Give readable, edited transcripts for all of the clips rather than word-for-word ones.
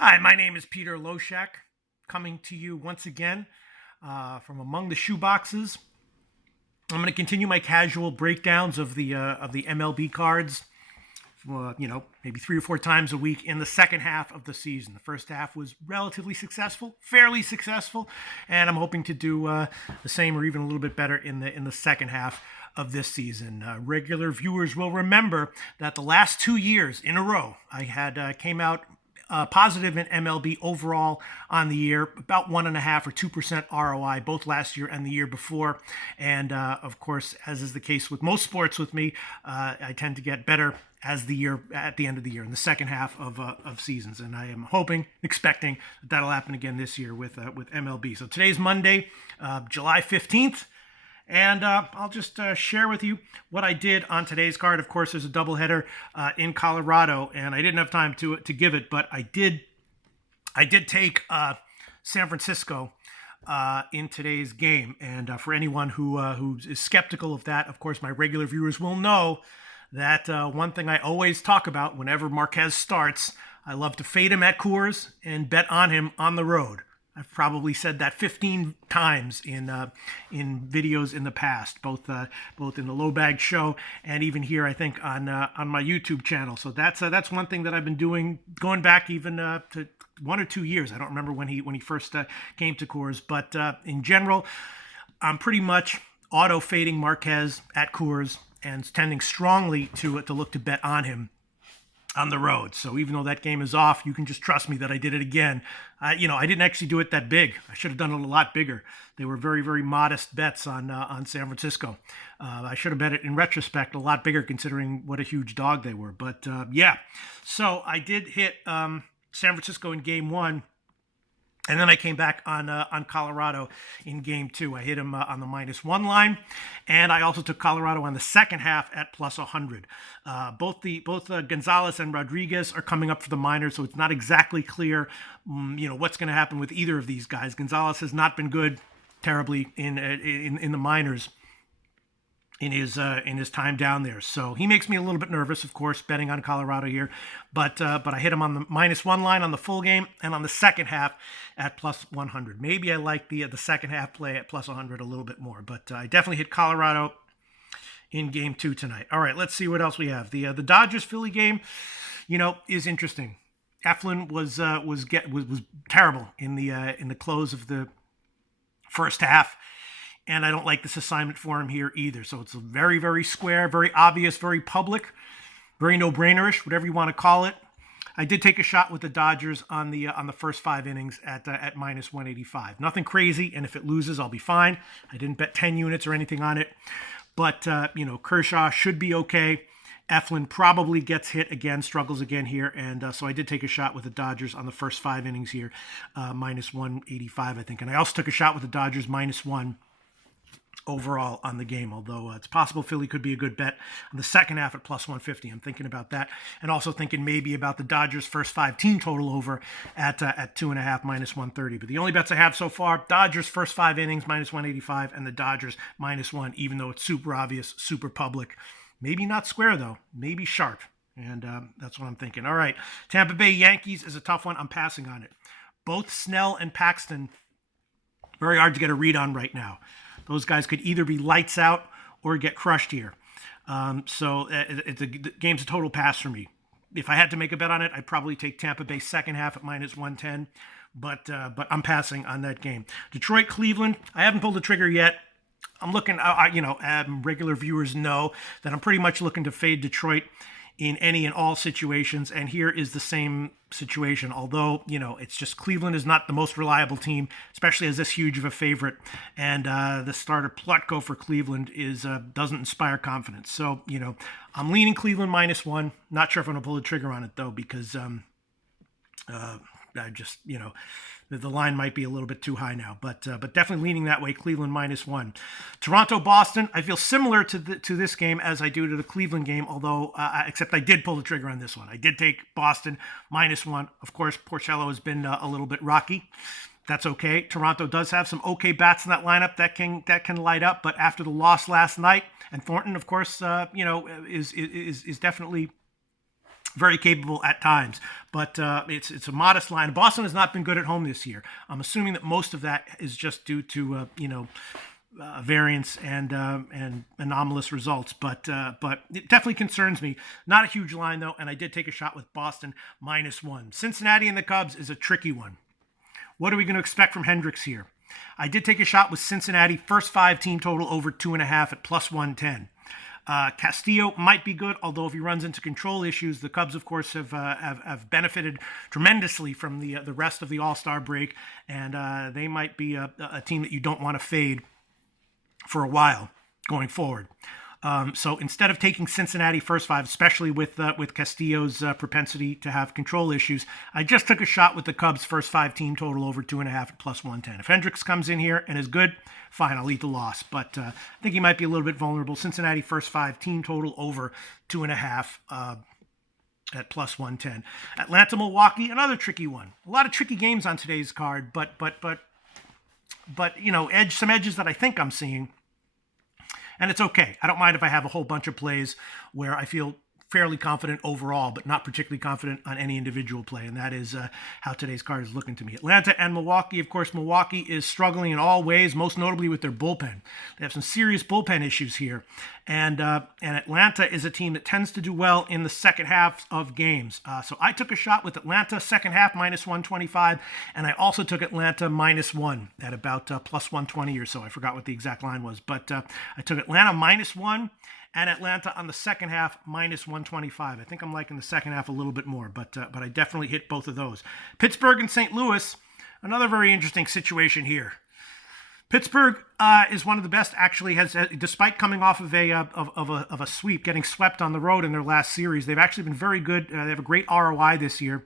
Hi, my name is Peter Loshak, coming to you once again from among the shoeboxes. I'm going to continue my casual breakdowns of the MLB cards. Maybe 3 or 4 times a week in the second half of the season. The first half was relatively successful, fairly successful, and I'm hoping to do the same or even a little bit better in the second half of this season. Regular viewers will remember that the last 2 years in a row, I had came out positive in MLB overall on the year, about 1.5 or 2% ROI, both last year and the year before. And of course, as is the case with most sports with me, I tend to get better as the year at the end of the year in the second half of seasons, and I am hoping, expecting that that'll happen again this year with MLB. So today's Monday, July 15th. And I'll just share with you what I did on today's card. Of course, there's a doubleheader in Colorado, and I didn't have time to give it, but I did take San Francisco in today's game. And for anyone who is skeptical of that, of course, my regular viewers will know that one thing I always talk about whenever Marquez starts, I love to fade him at Coors and bet on him on the road. I've probably said that 15 times in videos in the past, both in the Low Bag Show and even here, I think, on my YouTube channel. So that's one thing that I've been doing, going back even to 1 or 2 years. I don't remember when he first came to Coors, but in general, I'm pretty much auto fading Marquez at Coors and tending strongly to look to bet on him on the road. So even though that game is off, you can just trust me that I did it again. I didn't actually do it that big. I should have done it a lot bigger. They were very, very modest bets on San Francisco. I should have bet it in retrospect a lot bigger, considering what a huge dog they were. But yeah, so I did hit San Francisco in game one. And then I came back on Colorado in game two. I hit him on the -1 line, and I also took Colorado on the second half at +100. Both Gonzalez and Rodriguez are coming up for the minors, so it's not exactly clear, what's going to happen with either of these guys. Gonzalez has not been good terribly in the minors in his time down there. So he makes me a little bit nervous, of course, betting on Colorado here. But I hit him on the -1 line on the full game and on the second half at +100. Maybe I like the second half play at +100 a little bit more. But I definitely hit Colorado in game two tonight. All right, let's see what else we have. The Dodgers Philly game, is interesting. Eflin was terrible in the close of the first half. And I don't like this assignment for him here either. So it's very, very square, very obvious, very public, very no-brainerish, whatever you want to call it. I did take a shot with the Dodgers on the first 5 innings at -185. Nothing crazy, and if it loses, I'll be fine. I didn't bet 10 units or anything on it. But, Kershaw should be okay. Eflin probably gets hit again, struggles again here. And so I did take a shot with the Dodgers on the first 5 innings here, -185, I think. And I also took a shot with the Dodgers -1 overall on the game, although it's possible Philly could be a good bet on the second half at +150. I'm thinking about that, and also thinking maybe about the Dodgers' first 5 team total over at 2.5 -130. But the only bets I have so far: Dodgers first 5 innings -185, and the Dodgers -1. Even though it's super obvious, super public, maybe not square though, maybe sharp, and that's what I'm thinking. All right, Tampa Bay Yankees is a tough one. I'm passing on it. Both Snell and Paxton, very hard to get a read on right now. Those guys could either be lights out or get crushed here. So the game's a total pass for me. If I had to make a bet on it, I'd probably take Tampa Bay second half at -110. But I'm passing on that game. Detroit, Cleveland, I haven't pulled the trigger yet. I'm looking, regular viewers know that I'm pretty much looking to fade Detroit in any and all situations, and here is the same situation. Although, it's just Cleveland is not the most reliable team, especially as this huge of a favorite, and the starter Plutko for Cleveland doesn't inspire confidence. So, I'm leaning Cleveland -1. Not sure if I'm going to pull the trigger on it, though, because I just, the line might be a little bit too high now, but definitely leaning that way. Cleveland -1. Toronto, Boston. I feel similar to this game as I do to the Cleveland game, although except I did pull the trigger on this one. I did take Boston -1. Of course, Porcello has been a little bit rocky. That's okay. Toronto does have some okay bats in that lineup that can light up, but after the loss last night, and Thornton, of course, is definitely very capable at times, but it's a modest line. Boston has not been good at home this year. I'm assuming that most of that is just due to variance and anomalous results, but it definitely concerns me. Not a huge line though, and I did take a shot with Boston -1. Cincinnati and the Cubs is a tricky one. What are we going to expect from Hendricks here? I did take a shot with Cincinnati first 5 team total over 2.5 at +110. Castillo might be good, although if he runs into control issues, the Cubs, of course, have benefited tremendously from the rest of the All-Star break, and they might be a team that you don't want to fade for a while going forward. So instead of taking Cincinnati first 5, especially with Castillo's propensity to have control issues, I just took a shot with the Cubs first 5 team total over 2.5 at +110. If Hendricks comes in here and is good, fine, I'll eat the loss. But I think he might be a little bit vulnerable. Cincinnati first 5 team total over 2.5 at +110. Atlanta, Milwaukee, another tricky one. A lot of tricky games on today's card, but some edges that I think I'm seeing. And it's okay. I don't mind if I have a whole bunch of plays where I feel fairly confident overall, but not particularly confident on any individual play. And that is how today's card is looking to me. Atlanta and Milwaukee. Of course, Milwaukee is struggling in all ways, most notably with their bullpen. They have some serious bullpen issues here. And Atlanta is a team that tends to do well in the second half of games. So I took a shot with Atlanta second half -125, and I also took Atlanta -1 at about +120 or so. I forgot what the exact line was, but I took Atlanta -1 and Atlanta on the second half -125. I think I'm liking the second half a little bit more, but I definitely hit both of those. Pittsburgh and St. Louis, another very interesting situation here. Pittsburgh is one of the best. Actually, has despite coming off of a sweep, getting swept on the road in their last series, they've actually been very good. They have a great ROI this year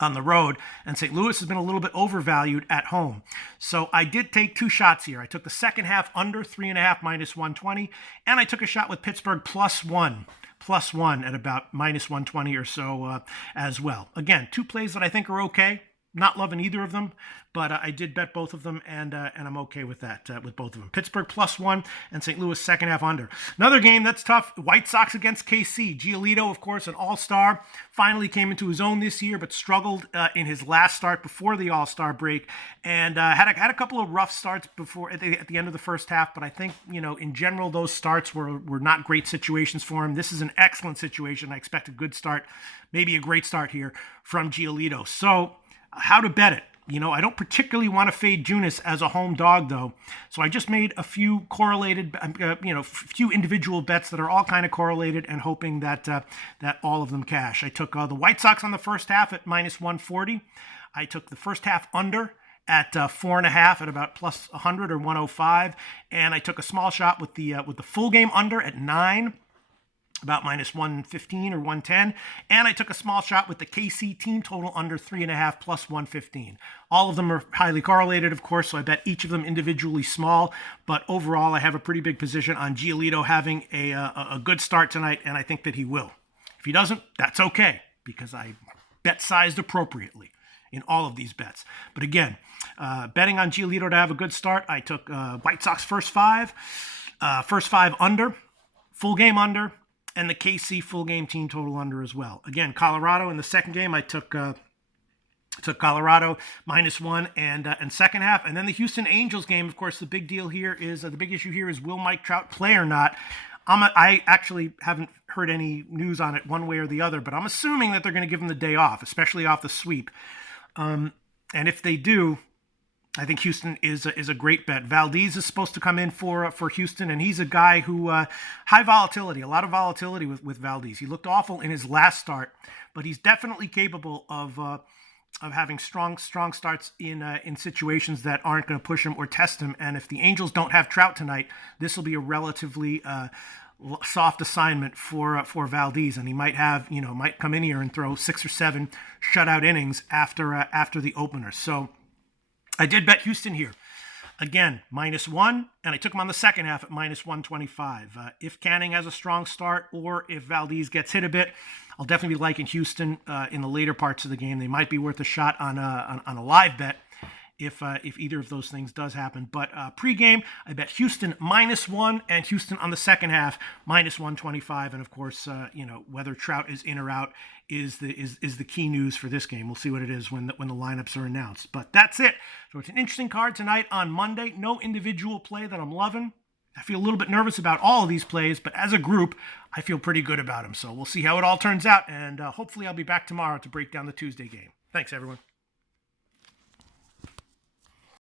on the road, and St. Louis has been a little bit overvalued at home. So I did take 2 shots here. I took the second half under 3.5 -120, and I took a shot with Pittsburgh +1 at about -120 or so as well. Again, 2 plays that I think are okay. Not loving either of them, but I did bet both of them, and I'm okay with that, with both of them. Pittsburgh +1 and St. Louis second half under. Another game that's tough, White Sox against KC. Giolito, of course, an all-star, finally came into his own this year, but struggled in his last start before the all-star break, and had a couple of rough starts before at the end of the first half, but I think, in general, those starts were not great situations for him. This is an excellent situation. I expect a good start, maybe a great start here from Giolito. So, how to bet it. I don't particularly want to fade Junis as a home dog, though. So I just made a few correlated, few individual bets that are all kind of correlated, and hoping that all of them cash. I took the White Sox on the first half at -140. I took the first half under at 4.5 at about +100 or 105, and I took a small shot with the full game under at 9. About -115 or 110, and I took a small shot with the KC team total under 3.5 +115. All of them are highly correlated, of course, so I bet each of them individually small, but overall I have a pretty big position on Giolito having a good start tonight, and I think that he will. If he doesn't, that's okay, because I bet sized appropriately in all of these bets. But again, betting on Giolito to have a good start, I took White Sox first 5 under, full game under, and the KC full game team total under as well. Again, Colorado in the second game, I took Colorado -1 and second half. And then the Houston Angels game, of course, the big deal here is, the big issue here is, will Mike Trout play or not? I actually haven't heard any news on it one way or the other, but I'm assuming that they're going to give him the day off, especially off the sweep. And if they do, I think Houston is a great bet. Valdez is supposed to come in for Houston, and he's a guy who high volatility, a lot of volatility with Valdez. He looked awful in his last start, but he's definitely capable of having strong starts in situations that aren't going to push him or test him. And if the Angels don't have Trout tonight, this will be a relatively soft assignment for Valdez, and he might come in here and throw 6 or 7 shutout innings after the opener. So I did bet Houston here. Again, -1, and I took him on the second half at -125. If Canning has a strong start, or if Valdez gets hit a bit, I'll definitely be liking Houston in the later parts of the game. They might be worth a shot on a live bet if either of those things does happen. But pregame, I bet Houston -1 and Houston on the second half -125. And of course, whether Trout is in or out is the key news for this game. We'll see what it is when the lineups are announced. But that's it. So it's an interesting card tonight on Monday. No individual play that I'm loving. I feel a little bit nervous about all of these plays, but as a group, I feel pretty good about them. So we'll see how it all turns out, and hopefully I'll be back tomorrow to break down the Tuesday game. Thanks, everyone.